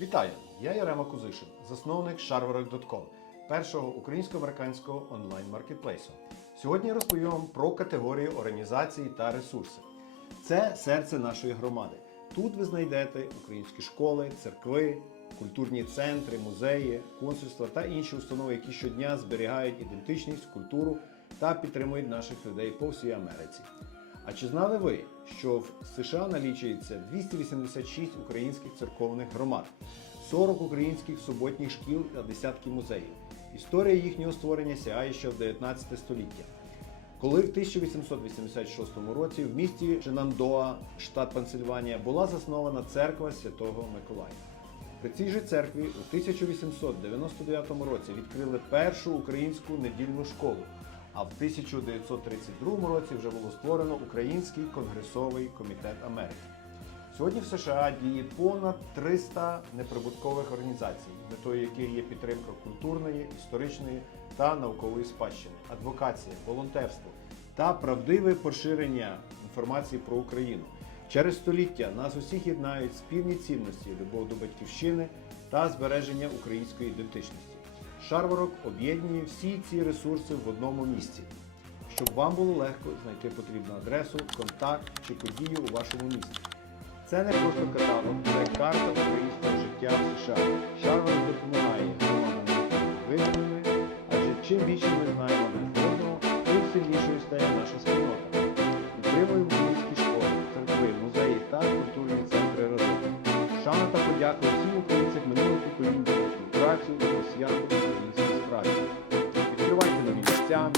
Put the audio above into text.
Вітаю! Я Ярема Кузишин, засновник Sharwarok.com, першого українсько-американського онлайн-маркетплейсу. Сьогодні я розповім вам про категорії організацій та ресурси. Це серце нашої громади. Тут ви знайдете українські школи, церкви, культурні центри, музеї, консульства та інші установи, які щодня зберігають ідентичність, культуру та підтримують наших людей по всій Америці. А чи знали ви, що в США налічується 286 українських церковних громад, 40 українських суботніх шкіл та десятки музеїв? Історія їхнього створення сягає ще в 19 століття. Коли в 1886 році в місті Шенандоа, штат Пенсильванія, була заснована церква Святого Миколая. При цій же церкві у 1899 році відкрили першу українську недільну школу, а в 1932 році вже було створено Український конгресовий комітет Америки. Сьогодні в США діє понад 300 неприбуткових організацій, метою яких є підтримка культурної, історичної та наукової спадщини, адвокація, волонтерство та правдиве поширення інформації про Україну. Через століття нас усіх єднають спільні цінності, любов до батьківщини та збереження української ідентичності. Шарворок об'єднує всі ці ресурси в одному місці, щоб вам було легко знайти потрібну адресу, контакт чи подію у вашому місті. Це не просто каталог, це карта українського життя в США. Шарворок допомагає громадам адже чим більше ми знаємо один одного, тим сильнішою стає наша спільнота. Підтримуємо українські школи, церкви, музеї та культурні центри разом. Шана та подяка усім українцям за співпрацю і справі. Відкривайте нові місця,